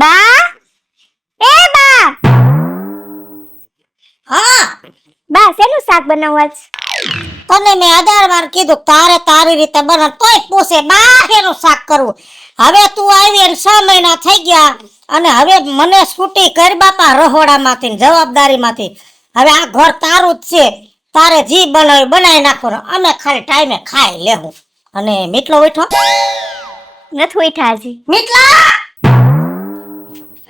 બા એ બા હા બા શેનું શાક બનાવવા છે? તને મેં 18 વાર કીધું તારે તારી રીતે બનાવ તોય પૂછે બા શેનું શાક કરવું. હવે તું આવી અને 6 મહિના થઈ ગયા અને હવે મને છૂટી કર બાપા રહોડામાંથી ને જવાબદારીમાંથી. હવે આ ઘર તારું જ છે, તારે જી બનાવી બનાવી નાખવાનું, અમે ખાલી ટાઈમે ખાઈ લેવું. અને મીઠલો ઉઠો નથી ઉઠ્યા હજી. મીઠલા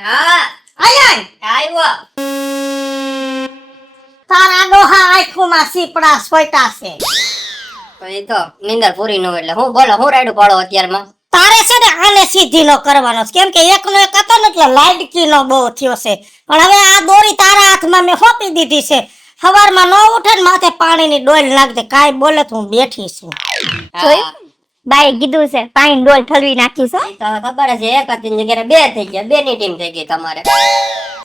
હા આય આવ્યો. તારા ડોહા આંખોમાં સીપડા સોયટા છે. એ તો નીંદર પૂરી ન હોય એટલે હું બોલો હું રાયડું પાડો અત્યારમાં. તારે છે ને આને સીધી નો કરવાનો છે, કેમ કે એકનો એક હતો ને એટલે લાડકીનો બહુ થયો છે. પણ હવે આ દોરી તારા હાથમાં મેં સોંપી દીધી છે. સવારમાં ન ઉઠે ને માથે પાણીની ડોલ નાખજે. કાંઈ બોલે તો હું બેઠી છું. જોયું? બાએ કીધું છે પાણી ડોલ ઠલવી નાખીશ હો. ઈ તો ખબર છે એક હતી જગ્યાએ બે થઈ ગયા, બે ની ટીમ થઈ ગઈ તમારે.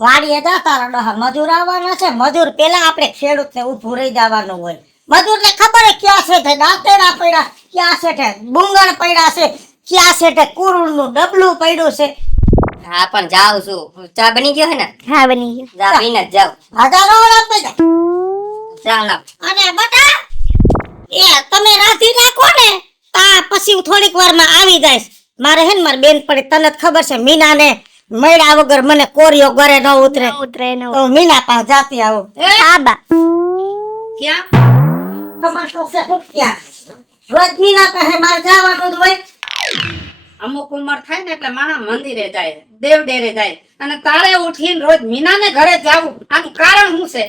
વાડીએ જા તારા ડોહા મજૂર આવવાના છે. મજૂર પેલા આપણે ખેડૂતને ઊભું રહી જવાનું હોય. મજૂરને ખબર ક્યાં છે તે દાંતેડા પડ્યા, ક્યાં છે તે બુંગણ પડ્યા છે, ક્યાં છે તે કુરુળનું ડબલું પડ્યું છે. હા પણ જાઉં છું. ચા બની ગયો હે ને? હા બની ગયું. જા પીને જ જાઉં. હજારો ઓળખ પડી જાય. ચાલો. અને બટા એ તમે રાધી રાખો ને તા પછી હું થોડીક વારમાં આવી જઈશ. મારે હે ને મારી બેન પડી તને જ ખબર છે મીનાને મળ્યા વગર મને કોરિયો ગરે ન ઉતરે. ઉતરે નો. તો મીના પાસે જાતી આવું. હા બા. ક્યાં? તમાર તો છે ક્યાં રોજ મીના પાસે મારે જવાનું જ હોય. અમુક ઉંમર થાય ને એટલે માણસ મંદિરે જાય, દેવ ડેરે જાય, અને તારે ઉઠીને રોજ મીનાને ઘરે જાવું, આનું કારણ શું છે?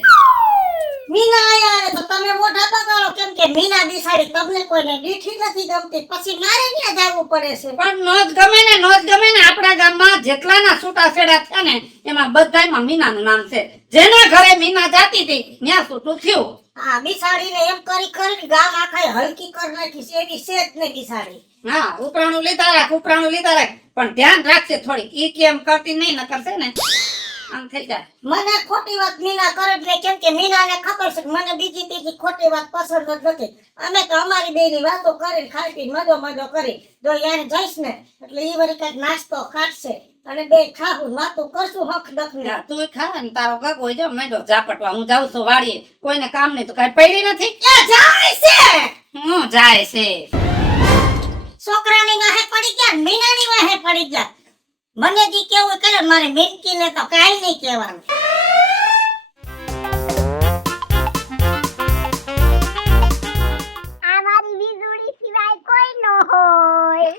મીના આયા તો તમે મોઢા બગાડો, કેમ કે મીના બિસાડી તમને કોઈને દીઠી નથી ગમતી, પછી મારે ત્યાં જવું પડે છે. પણ નો જ ગમે ને આપણા ગામમાં જેટલાના છૂટાછેડા થયા ને એમાં બધાયમાં મીનાનું નામ છે. જેના ઘરે મીના જાતી હતી ત્યાં છૂટું થયું. હા બિસાડીને એમ કરી કરીને ગામ આખાય હલકી કરી નાખી છે. એવી છે જ નહીં બિસાડી. હા ઉપરાણું લીધા રાખ પણ ધ્યાન રાખશે થોડીક. ઈ કેમ કરતી નહીં નકર છે ને આમ થઈ જાય. મને ખોટી વાત મીના કરે જ નહીં, કેમ કે મીનાને ખબર છે કે મને બીજી ત્રીજી ખોટી વાત પસંદ જ નથી. અમે તો અમારી બેની વાતો કરીને ખાઈ પી મજો કરી જો યાર જઈશ ને એટલે ઈ વળી કઈક નાસ્તો કાઢશે અને બે ખાવું વાતું કરશું હક ડક ને. તું ખા ને તારો ગગો જો મેડો ઝાપટવા. હું જાઉં છું વાડીએ, કોઈને કામ નહીં તો કઈ પડી નથી. એ જાય છે હું જાય છે. છોકરાની વાહે પડી ગયા, મીનાની વાહે પડી ગયા. મને જી કેવું કરે, મારે મિનકીને તો કાઈ નહીં કહેવાનું. આ મારી વીજળી સિવાય કોઈ ન હોય.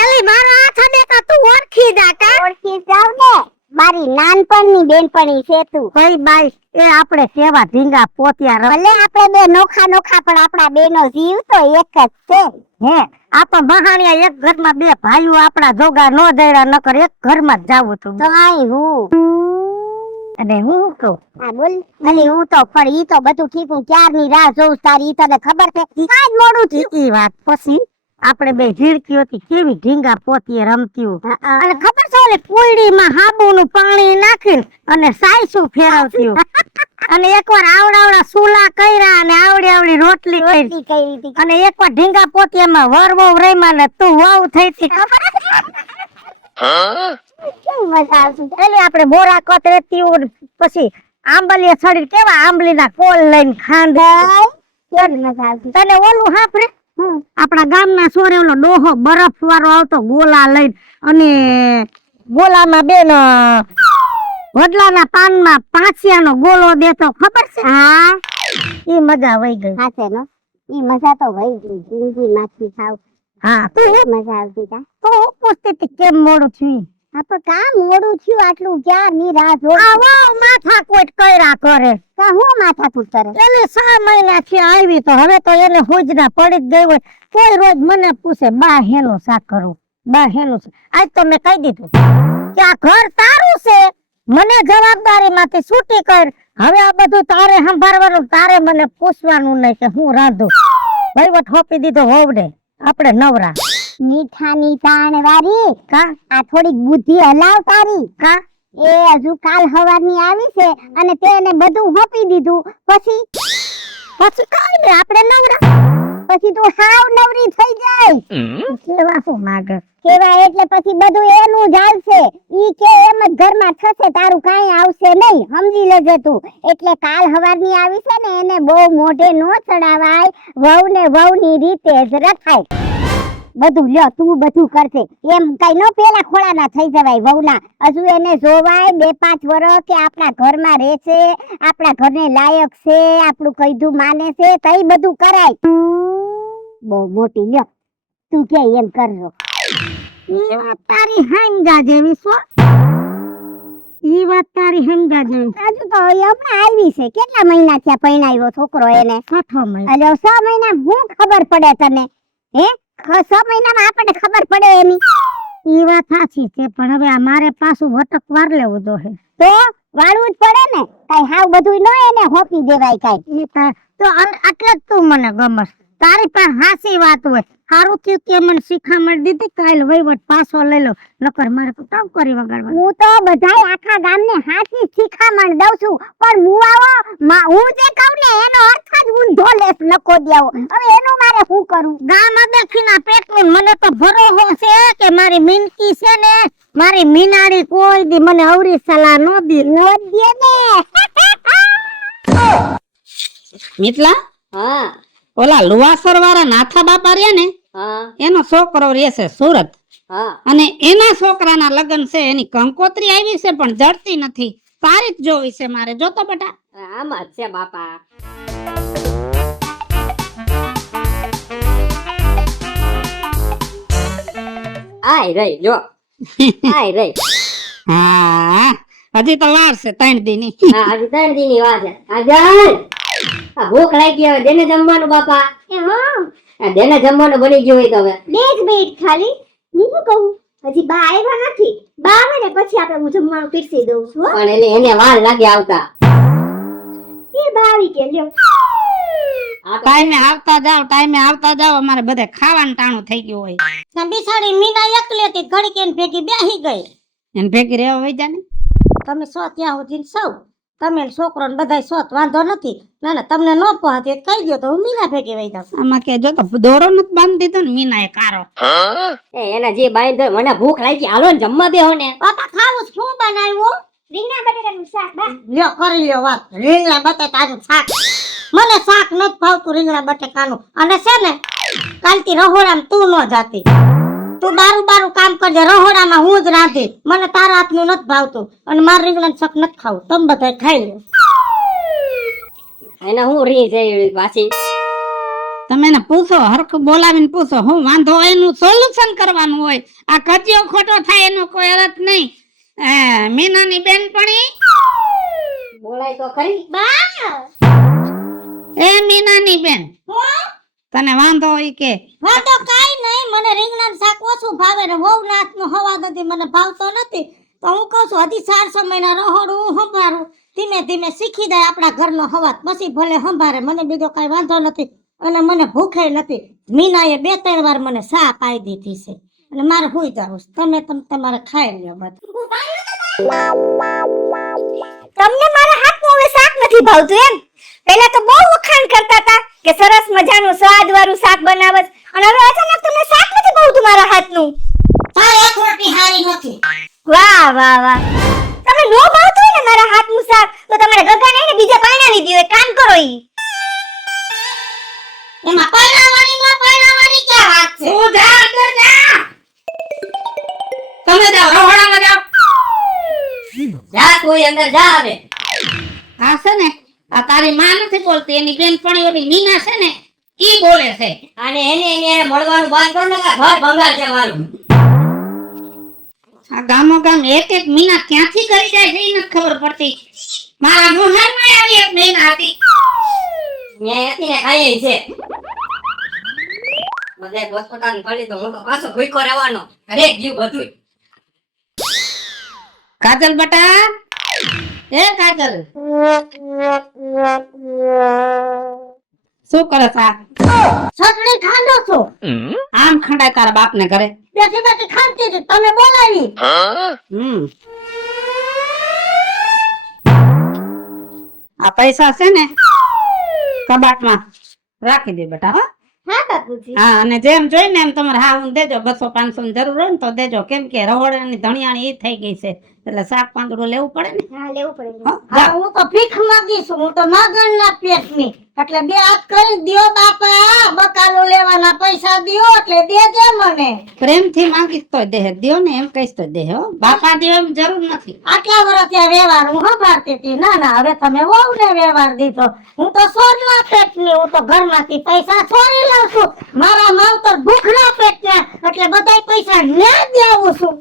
એલી મારો હાથ ને તો તું ઓળખી જા કા. ઓળખી જાવ ને, મારી નાનપણની બેનપણી છે તું. ભાઈ બાઈ એ આપણે સેવા ધીંગા પોતિયા ભલે આપણે બે નોખા પણ આપણા બેનો જીવ તો એક જ છે. હે આપણ મહાણિયા એક ઘરમાં બે ભાઈઓ આપણા જોગા નો દયડા નકર એક ઘરમાં જ જાવું તું. તો આય હું અને હું કહું હા બોલ. અલી હું તો પણ ઈ તો બધું ઠીક, હું ક્યારની રાહ જોઉં તારી. ઈ તને ખબર છે કાંઈ જ મોડું થયું. ઈ વાત પછી આપણે બે ઝીડકી હતી કેવી ઢીંગા પોતીએ રમતી. અને ખબર છે ઓલે પૂયડીમાં હાબુનું પાણી નાખીને અને સાયસું ફેરવતી. અને એકવાર આવડા સુલા કર્યા અને આવડી રોટલી કરી. કરી હતી. અને એકવાર ઢીંગા પોતિયામાં વર વહુ રમ્યા ને તું વહુ થઈ હતી. કેવી મજા આવતી. એટલે આપણે મોરા કત રેતી પછી આંબલીએ છડી કેવા આંબલીના કોલ લઈને ખાંડા. કેવી મજા આવતી. તને ઓલું હાફરે આપણા ગામના સોરે ઓલો ડોહો બરફ વાળો આવતો ગોલા લઈને, અને ગોલામાં બેન વડલાના પાનમાં પાંચિયાનો ગોલો દેતો, ખબર છે? હા એ મજા વહી ગઈ. હાચે નો ઈ મજા તો વહી ગઈ. જિંદગી માંથી ખાવ. હા તું મજા આવતી તા. તો હું પૂછતી હતી કેમ મોડું થયું. આપણે કામ મોડું થયું આટલું ક્યાં ની રાહ જોઈ. આવો માથા કોઈટ કર્યા કરે. કા હું માથાકૂટ કરે. એને 6 મહિનાથી આવી તો હવે તો એને હોજના પડી જ ગઈ હોય. કોઈ રોજ મને પૂછે બા હેનું શાક કરું, બા હેનું શાક. આજ તો મેં કહી દીધું કે આ ઘર તારું છે, મને જવાબદારીમાંથી છૂટી કર. હવે આ બધું તારે સંભાળવાનું, તારે મને પૂછવાનું નહીં કે હું રાંધું. વહીવટ હોપી દીધો હોવડે, આપણે નવરા. મીઠાની તાણ વારી કા આ થોડીક બુદ્ધિ હલાવ તારી. કા એ હજુ કાલ હવારની આવી છે અને તેને બધું હોપી દીધું પછી પછી કાઈ નહીં, આપણે નવરા. પછી તું હાવ નવરી થઈ જાય. કેવા શું માગે? કેવાય એટલે પછી બધું એનું જ હાલશે. ઈ કે એમ જ ઘરમાં થશે, તારું કાંઈ આવશે નહીં, સમજી લેજે તું. એટલે કાલ હવારની આવી છે ને એને બહુ મોઢે નો ચડાવાય, વહુને વહુની રીતે જ રખાય. બધું લ્યો તું બધું કરશે એમ કઈ ન પેલા ખોળાના થઈ જવાય વહુના. હજુ એને જોવાય 2-5 વર્ષ કે આપણા ઘરમાં રહે છે, આપણા ઘરને લાયક છે, આપણું કીધું માને છે, તઈ બધું કરાય. બહુ મોટી લ્યો તું કે એમ કરજો. ઈ વાત તારી સમજા જેવી છો. ઈ વાત તારી સમજા જેવી. હજુ તો હમણાં આવી છે, કેટલા મહિના થયા પરણાવ્યો છોકરો એને? 6 મહિના. એટલે 6 મહિના હું ખબર પડે તને? હે 6 મહિનામાં આપણને ખબર પડે એની? ઈ વાત સાચી છે, પણ હવે આ મારે પાછું વટક વાર લેવું જોહે. તો વાળવું જ પડે ને, કઈ હાવ બધું ન એને હોપી દેવાય કઈ. ઈ તો એટલે જ તું મને ગમસ. તારી પાસે હાસી વાત હોય. હારું થયું કે મને શીખામણ દીધી, કાલ વહીવટ પાછો લઈ લો, નકર મારે તો કામ કરી વગાડવા. હું તો બધાય આખા ગામને હાચી શીખામણ દઉં છું, પણ મુવાઓ હું જે કહું ને એનો અર્થ જ ઊંધો લેસ લખો દેવો. હવે એનું મારે શું કરું? ગામ દેખીના પેટનું મને તો ભરોસો છે કે મારી મિનકી છે ને, મારી મીનાડી કોઈ દી મને અવરી સલાહ નો દે નો દે ને. મિતલા, હા ઓલા લુવાસર વાળા નાથા બાપા રહ્યા ને, હા એનો છોકરો રહે છે સુરત, હા અને એના છોકરાના લગ્ન છે. એની કંકોત્રી આવી છે પણ જડતી નથી. તારીખ જોવી છે મારે. જોતો બેટા. આમાં જ છે બાપા. આય રહી જો આય રહી. હા, હજી તો વાર છે 3 દીની. હા આજે 3 દી ની વાત છે. આજલ આ ભૂખ લાગી હવે દેને જમવાનું બાપા. આ દેને જમવાનું બની ગયું હોય તો હવે 2 મિનિટ ખાલી હું શું કહું, હજી બા આવ્યા નથી. બા આવે ને પછી આપણે હું જમવાનું પીરસી દઉં છું હો. પણ એને વાર લાગે આવતા. એ બા આવી કે લ્યો. ટાઈમે આવતા જાવ. અમારે બધે ખાવાનું ટાણું થઈ ગયું હોય. બિસાડી મીના એકલી હતી, ઘડીક એને ભેગી બેસી ગઈ. એને ભેગી રહેવા વઈ જા ને. તમે સો ત્યાં સુધી સૌ તમે ને છોકરો ને બધાય સોત વાંધો નથી. ના ના તમને ન પહોંચે કહી દો તો હું મીના ભેગી વઈ જાઉં. આમાં કે જો તો દોરો નથી બાંધી દીધો ને મીના એ કારો. એના જે બાંધો મને ભૂખ લાગી હાલો ને જમવા બેહો ને. બાપા ખાવું છે? શું બનાવ્યું? રીંગણા બટેટાનું શાક બા. લ્યો કરી લ્યો વાત. રીંગણા બટેટાનું શાક. મને શાક નથી ભાવતું રીંગણા બટેટાનું. અને છે ને કાલથી રહોડામાં તું ન જાતી. તું બારું કામ કરજે, રહોડામાં હું જ રાંધી. મને તારા હાથનું નથી ભાવતું અને મારે રીંગણાનું શાક નથી ખાવું. તમે બધા ખાઈ લ્યો. એને હું રી જઈ પાછી. તમે એને પૂછો, હરખું બોલાવીને પૂછો હું વાંધો હોય એનું સોલ્યુશન કરવાનું હોય. આ કચિયો ખોટો થાય એનો કોઈ અર્થ નહીં. મીનાની બેનપણી, બોલાય તો ખરી એ મીનાની બેન, તને વાંધો હોય કે? વાંધો કાઈ નહીં, મને રીંગણાનું શાક ઓછું ભાવે ને વહુ નાથનો હવાદ હતી મને ભાવતો નથી. તો હું કહું છું હજી 4 મહિના રહોડું હું સંભાળું, ધીમે ધીમે શીખી જાય આપણા ઘરનો હવાદ, પછી ભલે સંભાળે. મને બીજો કઈ વાંધો નથી અને મને ભૂખે નથી. મીનાએ 2-3 વાર મને સા પાઈ દીધી છે અને મારે હુઈ જવું છે. તમે તમારે ખાઈ લ્યો બધું. તમને મારા હાથનું હવે શાક નથી ભાવતું એમ? પહેલા તો બહુ વખાણ કરતા હતા કે સરસ મજાનું સ્વાદવાળું શાક બનાવસ, અને હવે અચાનક તમને શાક નથી ભાવતું મારા હાથનું. તારે એક રોટી હારી નથી. વાહ વાહ વાહ. તમને નો ભાવતું હોય ને મારા હાથનું શાક તો તમારે ગગાને એને બીજા પાણી દીધું. એક કામ કરો, ઈ એમાં પૈણાવાની ન પૈણાવાની ક્યાં વાત છે? તું જા અંદર જા. તમે જાઓ રહોડામાં જાઓ. જા કોઈ અંદર જા હવે. આ છે ને આ તારી માં નથી બોલતી, એની બેનપણી ઓલી મીના છે ને ઈ બોલે છે. અને એને મળવાનું બંધ કરો ને ઘર ભંગાર છે મારું. આ ગામો ગામ એક મીના ક્યાંથી કરી જાય છે એ નથી ખબર પડતી. મારા મોહનમાં આવી એક મીના હતી. ન્યાય હતી ને ખાઈ છે બધે પોતપોતાની ફળી તો હું તો પાછો ભૂખ્યો રહેવાનો. હરેક જીવ બધું. કાજલ બટા, એ કાજલ શું કરે છે? છોકરી ખાંડો છો? આમ ખંડાય તારા બાપ ને ઘરે. બેઠી બેઠી ખાંડતી હતી, તમે બોલાવી. આ પૈસા છે ને કબાટમાં રાખી દે બેટા. હો હા બાપુજી હા અને જેમ જોઈને એમ તમારે હા હું દેજો 200-500 ની જરૂર હોય ને તો દેજો કેમ કે રહોડાની ધણિયાણી ઈ થઈ ગઈ છે એટલે શાક પાંદડું લેવું પડે ને હા લેવું પડે હો, હા જાઓ. હું તો ભીખ માંગીશું હું તો માગણના પેટની એટલે 2 હાથ કરી દ્યો બાપા બકાલું લેવાના પૈસા દ્યો એટલે દેજે મને પ્રેમથી માંગીશ તો દેહ દ્યો ને એમ કહીશ તો દેહ હો બાપા દેવ એમ જરૂર નથી આટલા વર્ષ ત્યાં વ્યવહાર હું સંભાળતી હતી ના ના હવે તમે વહુને વ્યવહાર દીધો હું તો સોજના પેટની હું તો ઘરમાંથી પૈસા ચોરી લઉં છું મારા માવતર ભૂખના પેટના એટલે બધાય પૈસા ન્યા દેવું છું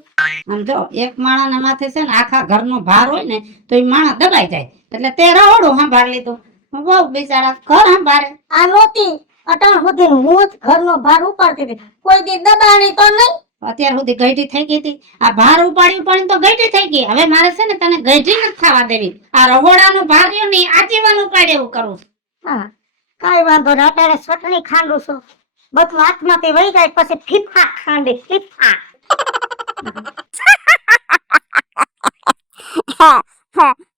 આમ જો એક માણસના માથે છે ને આખા ઘરનો ભાર હોય ને તો એ માણસ દબાઈ જાય એટલે તે રહોડું સંભાળી લીધું બહુ બિચારા ઘર સંભાળે આ નહોતી અટાણ સુધી હું જ ઘરનો ભાર ઉપાડતી હતી કોઈ દી દબાણી તો નહીં અત્યાર સુધી ગઈઢી થઈ ગઈ હતી આ ભાર ઉપાડી તો ગઈઢી થઈ ગઈ હવે મારે છે ને તને ગઈઢી નથી થવા દેવી આ રહોડાનો ભાર રહ્યો ને ઈ આજીવન ઉપાડે એવું કરું છું. હા કાંઈ વાંધો નહીં અત્યારે ચટણી ખાંડું છું બધું હાથમાંથી વહી જાય પછી ફીફા ખાંડી ફીફા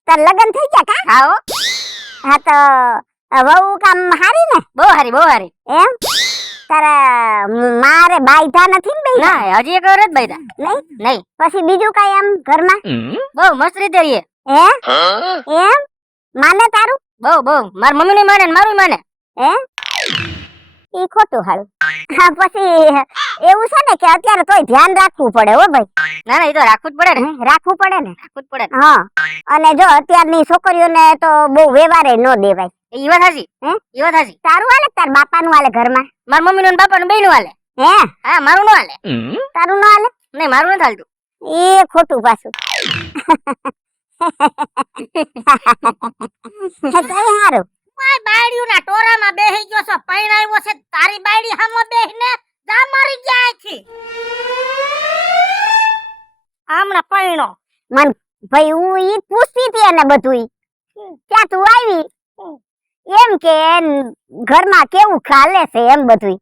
તાર લગન થઈ ગયા કા આવો હા તો વહુ કામ હારી ને બહુ હારી એમ તારા મારે બાયધા નથી ને બેય ના હજી એક વાર જ બાયદા નહીં પછી બીજું કઈ એમ ઘરમાં બહુ મસ્ત રીતે રહીએ હે એમ માને તારું બહુ મારી મમ્મી ને માને ને મારું માને હે ઈ ખોટું હારું હા પછી એવું છે ને કે અત્યારે તોય ધ્યાન રાખવું પડે હો ભાઈ ના એ તો રાખવું જ પડે ને રાખવું પડે ને રાખવું જ પડે ને. હા અને જો અત્યારની છોકરીઓને તો બહુ વ્યવહારે ન દેવાય એ વાત હાચી હે? એ વાત હાચી તારું હાલે તાર બાપાનું હાલે ઘરમાં મારી મમ્મી નું બાપા નું બે નું હાલે હે હા મારું નો હાલે તારું ન હાલે નહીં મારું નથી હાલતું એ ખોટું પાછું કઈ હારું બાયડીઓના ટોરામાં બેહી ગયો છો પૈણાવ્યો છે તારી બાયડી હામો બેહીને જા મારી જાય છે આમણા પૈણો મન ભાઈ હું ઈ જ પૂછતી હતી અને બધું ત્યાં તું આવી એમ કે ઘરમાં કેવું ચાલે છે એમ બધું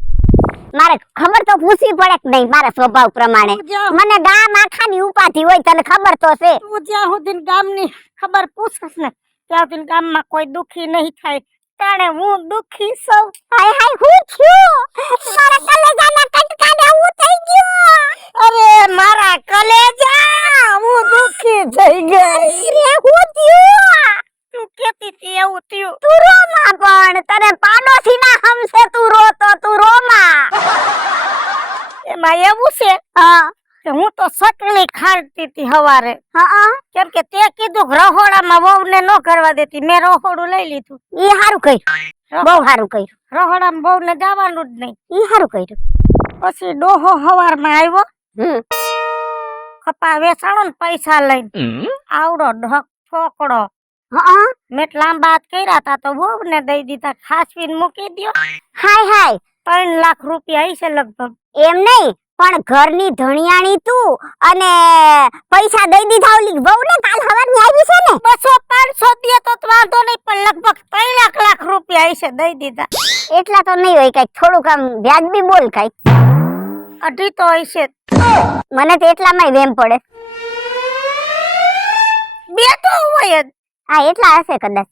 મારે ખબર તો પૂછવી પડે કે નહીં મારા સ્વભાવ પ્રમાણે મને ગામ આખાની ઉપાધિ હોય તને ખબર તો છે તું જ્યાં સુધી ગામની ખબર પૂછસ ને ત્યાં સુધી ગામમાં કોઈ દુખી નહીં થાય તાણે હું દુખી છું હાય હાય હું છું મારા કલેજાના કટકાને હું થઈ ગયો અરે મારા કલેજા હું દુખી થઈ ગઈ રે હું થયું તું કેતી હતી એવું થયું તું રોમાં પણ તને પાડોશીના હમસે તું રોતો તું રોમાં એમાં એવું છે હા કે હું તો ચટણી ખાડતી હતી હવારે હા કેમ કે તે કીધું કે રહોડામાં વહુને ન કરવા દેતી મેં રહોડું લઈ લીધું ઈ હારું કર્યું બહુ હારું કર્યું રહોડામાં વહુને જવાનું જ નહીં ઈ હારું કર્યું પછી ડોહો હવારમાં આવ્યો હમ કપા વેચાણો ને પૈસા લઈને આવડો ઢક છોકડો હા મેં લાંબા હાથ કર્યા તા તો વહુને દઈ દીધા ખાસવીને મૂકી દ્યો હાય હાય 3 લાખ રૂપિયા હશે લગભગ એમ નહીં પણ ઘરની ધણિયાણી તું અને પૈસા દઈ દીધા ઓલી વહુને કાલ હવારની આવી છે ને 200-500 દે તો વાંધો નહીં પણ લગભગ 3 લાખ રૂપિયા હશે દઈ દીધા એટલા તો નહીં હોય કઈક થોડુંક આમ વ્યાજબી બોલ કઈક 2.5 તો હશે મને તો એટલામાંય વેમ પડે બે તો હોય જ હા એટલા હશે કદાચ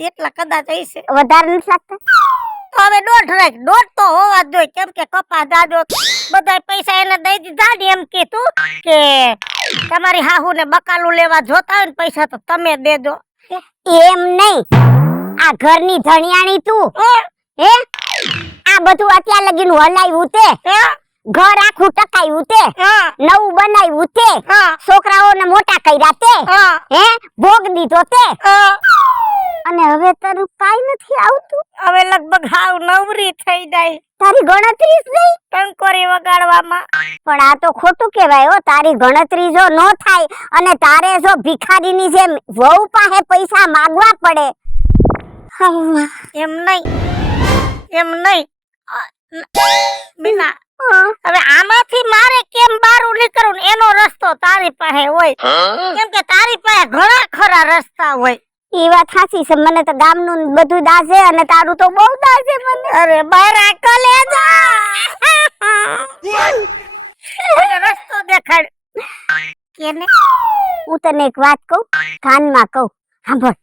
એટલા કદાચ હશે વધારે નથી લાગતા તો હવે 1.5 રાખ 1.5 તો હોવા જ જોઈએ કેમ કે કપા દાદો બધાય પૈસા એને દઈ દીધા ને એમ કીધું કે તમારી હાહુને બકાલું લેવા જોતા હોય ને પૈસા તો તમે દેજો એમ નહીં આ ઘરની ધણિયાણી તું હે આ બધું અત્યાર લગીનું હલાવ્યું તે ઘર આખું ટકાયું તે નવું બનાવ્યું તે છોકરાઓને મોટા કર્યા તે હે ભોગ દીધો તે અને હવે તારું કાઈ નથી આવતું હવે લગભગ હાવ નવરી થઈ જાય તારી ગણતરી જ નહીં ટંકોરી વગાડવામાં પણ આ તો ખોટું કહેવાય હો તારી ગણતરી જો ન થાય અને તારે જો ભિખારીની જેમ વહુ પાસે પૈસા માંગવા પડે એમ નહીં બીના હવે આમાંથી મારે કેમ બારું નીકળવું ને એનો રસ્તો તારી પાસે હોય કેમ કે તારી પાસે ઘણા ખરા રસ્તા હોય એ વાત સાચી છે મને તો ગામનું બધું દાસે અને તારું તો બહુ દાસે મને અરે બારા કલેજા રસ્તો દેખાડ કેને હું તને એક વાત કહું કાનમાં કહું સાંભળ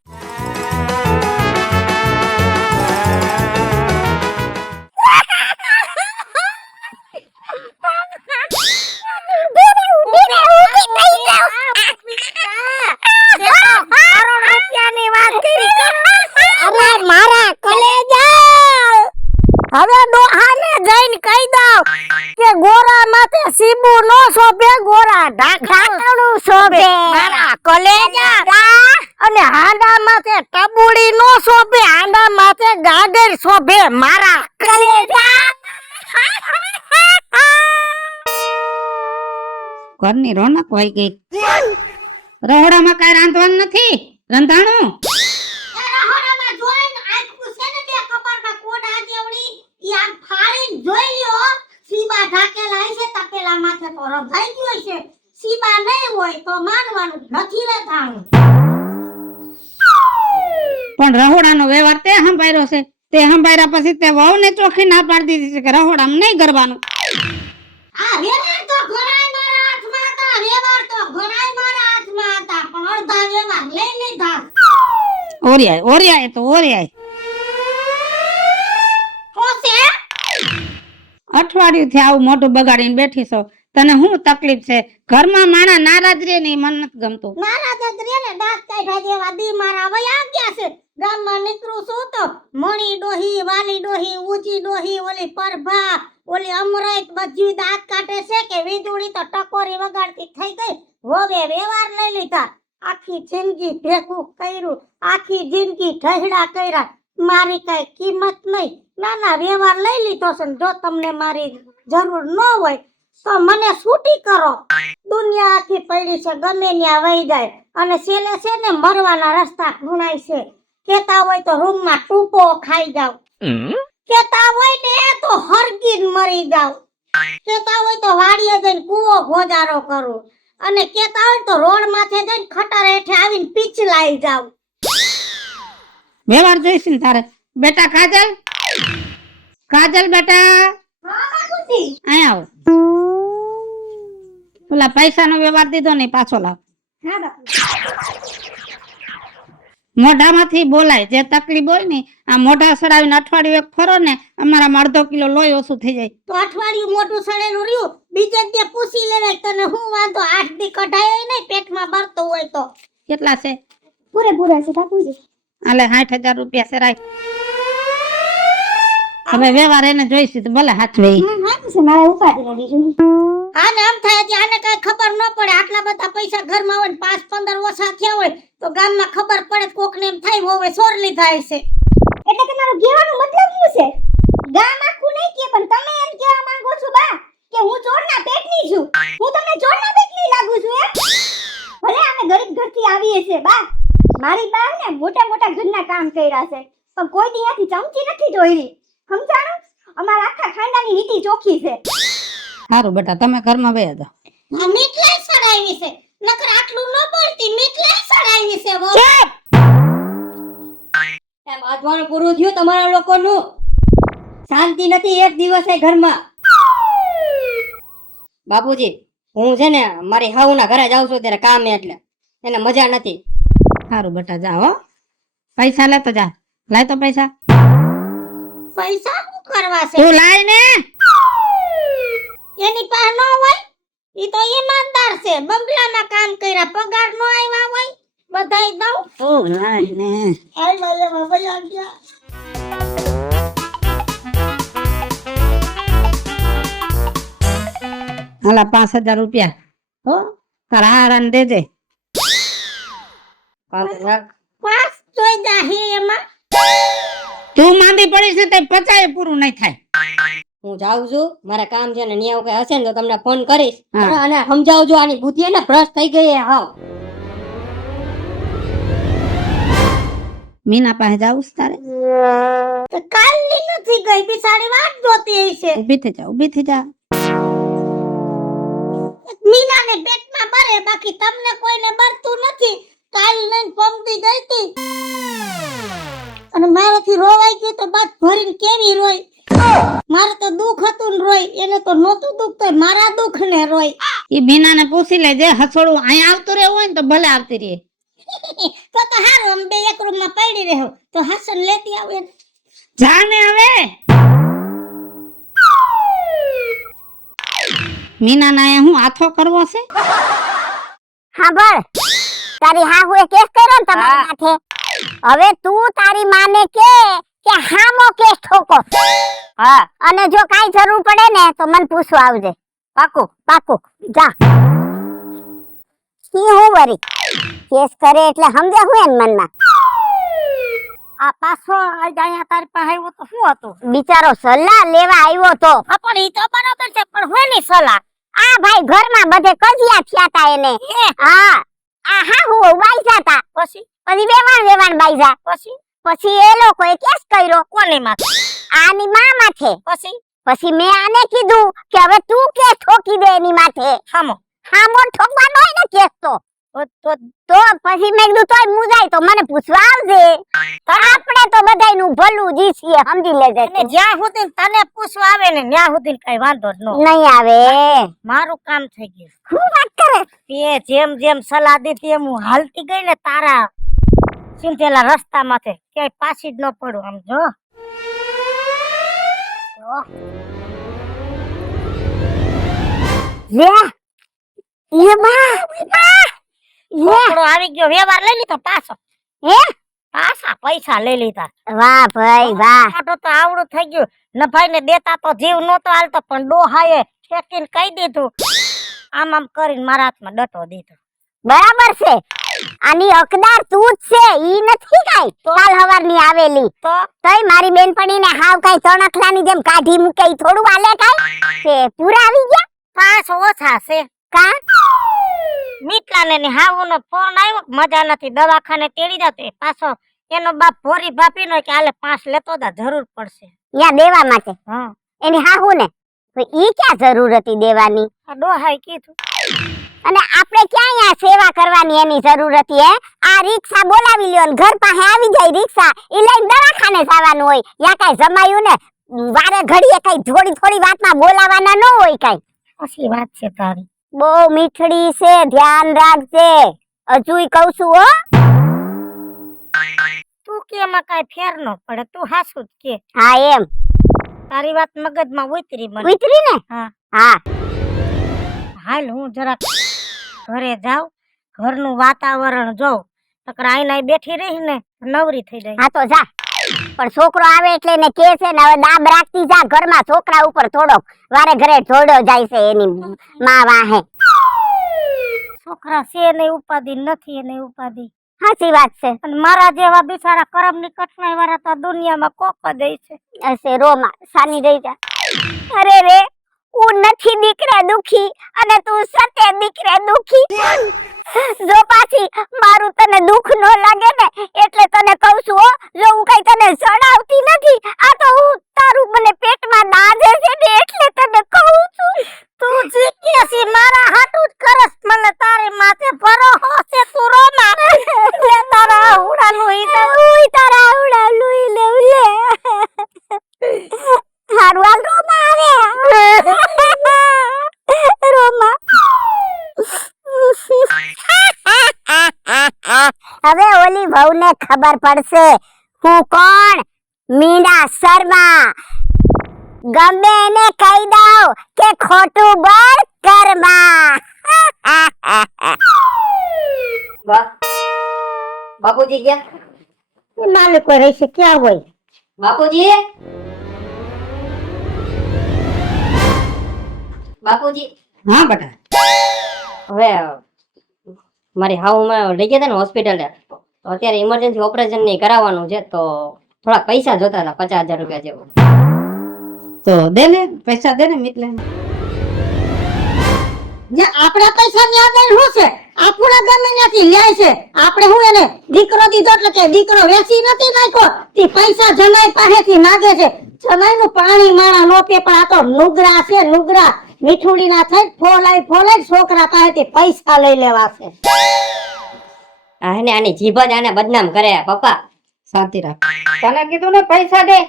હવે ડોહાને જઈને કહી દઉં કે ગોરા માથે સીબુ નો શોભે, ગોરા ઢાંકણું શોભે મારા કલેજા, અને હાંડા માથે ટબુડી નો શોભે, હાંડા માથે ગાગર શોભે મારા કલેજા. ઘરની રોનક હોય ગઈ. રહોડામાં કઈ રાંધવાનું નથી, રંધાણું રહોડામાં જોઈને આખું છે ને બે કપાળમાં કોડા જેવડી ઈ આમ ફાડીને જોઈ લ્યો. સીબા ઢાકેલા હશે તપેલા માથે તો રંધાઈ ગયો છે. સીબા નહીં હોય તો માનવાનું નથી રંધાણું. પણ રહોડાનો વ્યવહાર તે સંભાળ્યો છે. તે સંભાળ્યા પછી તે વહુને ચોખ્ખી ના પાડી દીધી છે કે રહોડામાં નહીં કરવાનું. આ વ્યવહાર તો ઘણાય મારા હાથમાં હતા, વ્યવહાર તો ઘણાય મારા હાથમાં હતા, પણ અડધા વ્યવહાર લઈ લીધા. ઓરિયાય તો ઓરિયાય. કોસે અઠવાડિયું થી આવું મોઢું બગાડીને બેઠી છો. તને શું તકલીફ છે? ઘરમાં માણા નારાજ રે ને મન નથી ગમતું. નારા દદરે ને દાંત કાઢ્યા જેવા દી મારા વયા ગયા છે. ગામમાં નીકળું છું તો મણી ડોહી, વાલી ડોહી, ઊંચી ડોહી, ઓલી પરભા, ઓલી અમરાઈત બધી દાંત કાઢે છે કે વીજળી તો ટકોરી વગાડતી થઈ ગઈ. હવે વ્યવહાર લઈ લીધા. આખી જિંદગી ભેગું કર્યું, આખી જિંદગી ઢહેડા કર્યા, મારી કઈ કિંમત નહીં. નાના વ્યવહાર લઈ લીધો છે. જો તમને મારી જરૂર ન હોય તો મને છૂટી કરો. દુનિયા આખી પડી છે, ગમે ત્યાં વહી જાય. અને છેલ્લે છે ને મરવાના રસ્તા ખૂણાય છે. કેતા હોય તો રૂમમાં ટૂપો ખાઈ જાવ, કેતા હોય ને તો હરગીને મરી જાવ, કેતા હોય તો વાડીએ જઈને કૂવો ગોજારો કરું, અને કેતા હોય તો રોડ માથે જઈને ખટાર હેઠે આવીને પીછલાઈ જાવ. વ્યવહાર જોઈશ ને તારે. બેટા કાજલ, કાજલ બેટા અહીંયા આવો. પેલા પૈસાનો વ્યવહાર દીધો ને પાછો લાવ. મોઢામાંથી બોલાય. જે તકલીફ હોય ને આ મોઢા સડાવીને અઠવાડિયું એક ફરો ને અમારા 1/2 કિલો લોહી ઓછું થઈ જાય. તો અઠવાડિયું મોટું સડેલું રહ્યું, બીજે તે પૂછી લેવાય તને હું વાંધો. 8 દી કઢાય નહીં પેટમાં ભરતો હોય તો. કેટલા છે? પૂરેપૂરા છે ઠાકુરજી. આલે 60,000 રૂપિયા છે. રાખ. હવે વ્યવહાર એને જોઈશું તો ભલે હાચવે. મારે ઉપાડી બીજું આને આમ થાય કે આને કઈ ખબર ન પડે. આટલા બધા પૈસા ઘરમાં હોય ને 5-15 ઓછા થયા હોય તો ગામમાં ખબર પડે. કોકને એમ થાય હોવે ચોર લીધા હશે. એટલે તમારો કહેવાનો મતલબ શું છે? ગામ આખું નહીં કે પણ તમે એમ કહેવા માંગો છો બા કે હું ચોરના પેટની છું. હું તમને ચોરના પેટની લાગુ છું એમ? ભલે અમે ગરીબ ઘરથી આવીએ છે બા. મારી બા ને મોટા મોટા ઘરના કામ કર્યા છે પણ કોઈ દિયાથી ચમચી નથી જોઈ. સમજાણું? અમારા આખા ખાનદાની નીતિ ચોખ્ખી છે. સારું બેટા, તમે ઘરમાં બે હતા. આ મીઠાઈ સડાવી છે, નકર આટલું ન બોલતી. મીઠાઈ સડાવી છે બહુ. એમ આજવાનું પૂરું થયું તમારા લોકોનું. શાંતિ નથી એક દિવસે ઘરમાં. બાપુજી, હું છે ને મારી હાઉના ઘરે જાઉં છું ત્યારે કામ એટલે એને મજા નથી. સારું બેટા, જા હો. પૈસા લે તો જા. લાય તો પૈસા. પૈસા શું કરવા છે? તું લાય ને. એની પાસે ન હોય ઈ તો ઈમાનદાર છે. બંગલામાં કામ કર્યા, પગાર નો આવ્યા હોય બધાય દઉં. તું લાય ને. આઈ વાલે બાબા ગયા. હાલા 5,000 રૂપિયા હો, તારા હારાને દેજે. કામ રાખ. પાસ જોઈ જાહે એમાં. તું માંદી પડીશ ને તે 50 પૂરું નહીં થાય. હું જાઉં છું, મારા કામ છે ને ન્યા કઈ હશે ને તો તમને ફોન કરીશ. હા. અને સમજાવજો, આની બુદ્ધિ ને ભ્રષ્ટ થઈ ગઈ છે હાવ. મીના પાસે જાવું છે તારે? તો કાલની નથી ગઈ, બિચારી વાત જોતી હશે. ઊભી થઈ જા, ઊભી થઈ જા. મીનાને પેટમાં ભરે, બાકી તમને કોઈને ભરતું નથી. કાલ નહીં પમદી ગઈ હતી અને મારાથી રોવાઈ ગયું તો બાદ ભરીને કેવી રોઈ. મારે તો દુઃખ હતું ને રોઈ, એને તો નહોતું દુઃખ તો મારા દુઃખ ને રોઈ. ઈ મીનાને પૂછી લેજે. હસોડું અહીંયા આવતું રહેવું હોય ને તો ભલે આવતી રહે. તો હારું અમે બે એક રૂમમાં પડી રહ્યો તો હસન લેતી આવે. જા ને હવે. મીનાના એ હું આથો કરવો છે? હા બોલ. તારી હાહુએ કેસ કર્યો ને તમારી માથે. હવે તું તારી માને કે કે હામો કેસ ઠોકો. હા, અને જો કાઈ જરૂર પડે ને તો મને પૂછવા આવજે. પાકું પાકું. જા. ઈ હું વરી કેસ કરે એટલે સમજે હું એન મનમાં. આ પાછો અહીંયા તારી પાસે આવ્યો તો શું હતું? બિચારો સલાહ લેવા આવ્યો તો. હા, પણ ઈ તો બરાબર છે, પણ હોની સલાહ? આ ભાઈ ઘરમાં બધે કજિયા થયા તા એને. હા, આ હા હું બાઈજા તા. પછી વેવાણ બાઈજા. પછી એ લોકોએ કેસ કર્યો. કોની માથે? આની માં માથે. પછી મેં આને કીધું કે હવે તું કેસ ઠોકી દે એની માથે. હામો ઠોકવાનો હોય ને કેસ તો પછી મેં કીધું તોય મુજાય તો મને પૂછવા આવજે. આપણે તો બધાયનું ભલું જી છીએ, સમજી લેજે. અને જ્યાં સુધી તને પૂછવા આવે ને ત્યાં સુધી કઈ વાંધો જ ન નહીં આવે. મારું કામ થઈ ગયું. શું વાત કરે? તે જેમ જેમ સલાહ દીધી એમ હું હાલતી ગઈ ને તારા ચિંતેલા રસ્તામાંથી ક્યાંય પાછી જ ન પડું. આમ જો છોકરો આવી ગયો, વ્યવહાર લઈ લીધો પાછો. પાછા પૈસા લઈ લીધા. વાહ ભાઈ વાહ. મોટો તો આવડું થઈ ગયું. નભાઈ ને દેતા તો જીવ નતો હાલતો, પણ ડોહાએ ઠેકીને કહી દીધું. આમ કરીને મારા હાથમાં ડટો દીધો. બરાબર છે. આની હકદાર તું જ છે, ઈ નથી કાઈ કાલ હવારની આવેલી. તોય મારી બેનપણીને હાવ કાઈ તણખલાની જેમ કાઢી મૂકે ઈ થોડું હાલે કાઈ? તે પૂરા આવી ગયા? 5 ઓછા છે. કા મીટલાને ને હાવનો ફોન આવ્યો, મજા નથી, દવાખાને તેડી જાતો. પાછો એનો બાપ ભોરી ભાપીનો કે હાલે 5 લેતો જા, જરૂર પડશે યા દેવા માટે. હા, એની હાહુ ને ઈ ક્યાં જરૂર હતી દેવાની? આ ડોહાએ કીધું. અને આપણે ક્યાં યા સેવા કરવાની એની જરૂર હતી? હે, આ રિક્ષા બોલાવી લ્યો ને ઘર પાસે આવી જાય રિક્ષા, ઈ લઈને દવાખાને જવાનું હોય. યા કઈ જમાયું ને વારે ઘડીએ કઈ થોડી વાતમાં બોલાવાના ન હોય કઈ. અસલી વાત છે તારી. બહુ મીઠડી છે, ધ્યાન રાખજે. હજુય કહું છું હો. તું કે એમાં કઈ ફેર ન પડે, તું હાસુ જ કે. હા એમ. તારી વાત મગજમાં ઉતરી મને. ઉતરી ને? હા હા. હાલ હું જરાક ઘરે જાઉં, ઘરનું વાતાવરણ જોઉં. નકર આઈને બેઠી રહી ને નવરી થઈ જાય. હા તો જા. પણ છોકરો આવે એટલે એને કે છે ને હવે દાબ રાખતી જા ઘરમાં. છોકરા ઉપર થોડોક વારે ઘરે ઢોળ્યો જાય છે એની માં વાહે. છોકરા છે ને ઉપાધિ નથી, એને ઉપાધિ. સાચી વાત છે. અને મારા જેવા બિચારા કરમની કઠણાઈ વાળા તો દુનિયામાં કોક જ છે. એસે રોમાં સાની રહી જા. અરે રે, હું નથી દીકરા દુખી અને તું સતે દીકરા દુખી. જો પાછી મારું તને દુખ નો લાગે ને એટલે તને કહું છું હો. જો હું કઈ તને સડાવતી નથી, આ તો હું તારું મને પેટમાં દાજે છે ને એટલે તને કહું છું. તું જીત્યાસી મારા હાટું જ કરસ, મને તારી માથે ભરોસો છે. તું રોના લે તારા ઉડાનું ઈ તારા ઉડાનું ઈ લે લે. હારું હાલ રોમા આવે. રોમા. હવે ઓલી વહુને ખબર પડશે હું કોણ. મીના શર્મા. ગમે એને કહી દઉં કે ખોટું બોલ કરમાં. બાપુજી ગયા? માલિક કોઈ રહેશે ક્યાં હોય? બાપુજી, બાપુજી. હા બેટા. હવે મારી હાઉમાં લઈ ગયા હતા ને હોસ્પિટલે, તો અત્યારે ઇમરજન્સી ઓપરેશન ની કરાવવાનું છે, તો થોડા પૈસા જોતા હતા, 50,000 રૂપિયા જેવું. તો દે ને પૈસા દે ને મિતલે. આપડા પૈસા ન્યા દઈ શું છે? આપણા ગમે નથી લે છે. આપણે હું એને દીકરો દીધો એટલે કે દીકરો વેચી નથી નાખ્યો. તે પૈસા જમાઈ પાસેથી માંગે છે. જમાઈ નું પાણી માણા નો પે, પણ આ તો નુગરા છે, નુગરા. મીઠુડી ના થઈ ફોલાઈ છોકરા પાસેથી પૈસા લઈ લેવા છે. આને આની જીભ જ આને બદનામ કરે. પપ્પા શાંતિ રાખ. તને કીધું ને પૈસા દે.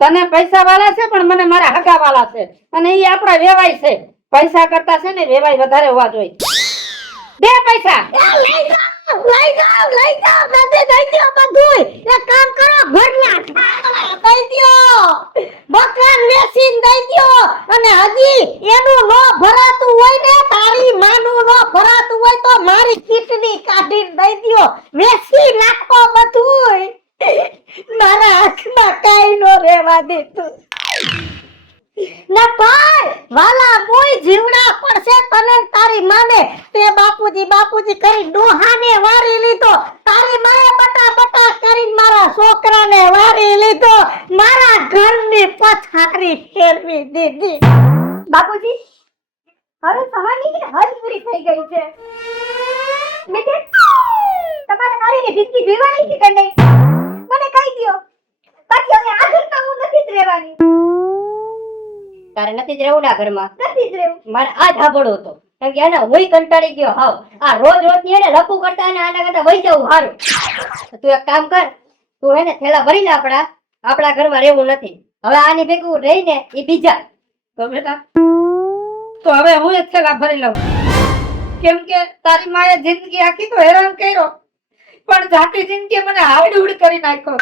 તને પૈસા વાળા છે પણ મને મારા હગા વાળા છે, અને એ આપણા વેવાય છે. પૈસા કરતા છે ને વેવાય વધારે હોવા જોઈએ. દે પૈસા. લઈ જાઓ બધે દઈ દો બધું. એક કામ કરો, ઘરના દઈ દો, મકાન વેચીને દઈ દો. અને હજી એનું નો ભરાતું હોય ને, તારી માનું નો ભરાતું હોય તો મારી કિડની કાઢીને દઈ દો. વેચી નાખો બધું. મારા હાથમાં રેવા દીધું. ને ભાઈ વાલા મોય જીવડા પડશે તને ને તારી માને. તે બાપુજી બાપુજી કરી ડોહાને વારી લીધો, તારી માએ બટા બટા કરીને મારા છોકરાને વારી લીધો, મારા ઘરની પથારી ફેરવી દીધી. બાપુજી હવે સહાની હદ પૂરી થઈ ગઈ છે. મેં તમારે મારીને જિંદગી જીવવાની છે કે નહીં મને કહી દો, બાકી હવે આ ઘરમાં હું નથી જ રહેવાની. તારે નથી જ રહેવું ને આ ઘરમાં. નથી જ રહેવું. મારે આ ધાબળો હતો કેમ કે એને હુંય કંટાળી ગયો હાવ. આ રોજ રોજ ની એને લપુ કરતા ને આના કરતા વહી જવું સારું. તો તું એક કામ કર, તું એને થેલા ભરી લે, આપણા ઘરમાં રહેવું નથી. હવે આની ભેગું રહીને એ બીજા. તો બેટા તો હવે હું જ થેલા ભરી લઉં, કેમ કે તારી માએ જિંદગી આખી તો હેરાન કર્યો, પણ જાતી જિંદગી મને હાવડી કરી નાખ્યો.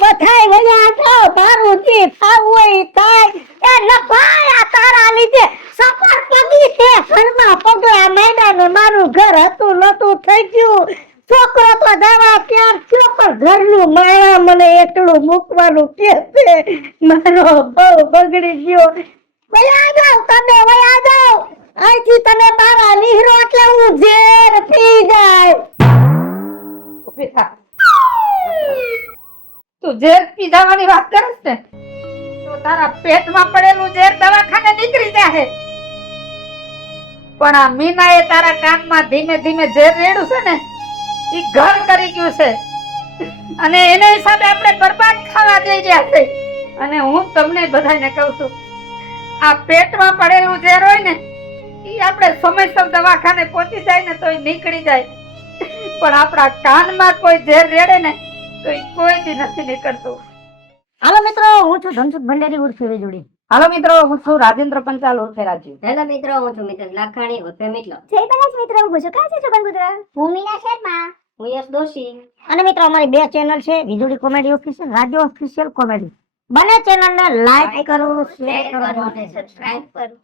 બધાય વયા જાઓ, તારું જે થાવું હોય ઈ થાય. એ નભાઈ આ તારા લીધે સફર પગી છે, ઘરમાં પગલા માંડ્યા ને મારું ઘર હતું નતું થઈ ગયું. છોકરો તો દવા ત્યાર થયો પણ ઘરનું માળા મને એટલું મૂકવાનું કે છે. મારો બહુ બગડી ગયો. વયા જાઓ તમે, વયા જાઓ. અહીંથી તમે મારા નીહરો એટલે હું ઝેર પી જાય. ઊભી થા. તું ઝેર પીધાવાની વાત કરસ ને તો તારા પેટમાં પડેલું ઝેર દવાખાને નીકળી જાહે, પણ આ મીનાએ તારા કાનમાં ધીમે ધીમે ઝેર રેડ્યું છે ને ઈ ઘર કરી ગયું છે, અને એના હિસાબે આપણે બરબાદ ખાવા જઈ રહ્યા છે. અને હું તમને બધાને કહું છું, આ પેટમાં પડેલું ઝેર હોય ને ઈ આપણે સમયસર દવાખાને પહોંચી જાય ને તો ઈ નીકળી જાય, પણ આપણા કાનમાં કોઈ ઝેર રેડે ને તો ઈ કોઈ દી નથી નીકળતું. હાલો મિત્રો, હું છું ધનસુખ ભંડેરી ઉર્ફે વીજળી. હાલો મિત્રો, હું છું રાજેન્દ્ર પંચાલ ઉર્ફે રાજુ. હેલો મિત્રો, હું છું મિત્ર લાખાણી ઉર્ફે મિતલો. જય બનાસ મિત્રો, હું છું કાચી છોકન ગુજરાત. હું મીના શર્મા. હું યશ દોશી. અને મિત્રો અમારી બે ચેનલ છે, વીજળી comedy official, Raju official comedy. બંને ચેનલને લાઈક કરો, શેર કરો અને સબસ્ક્રાઇબ કરો.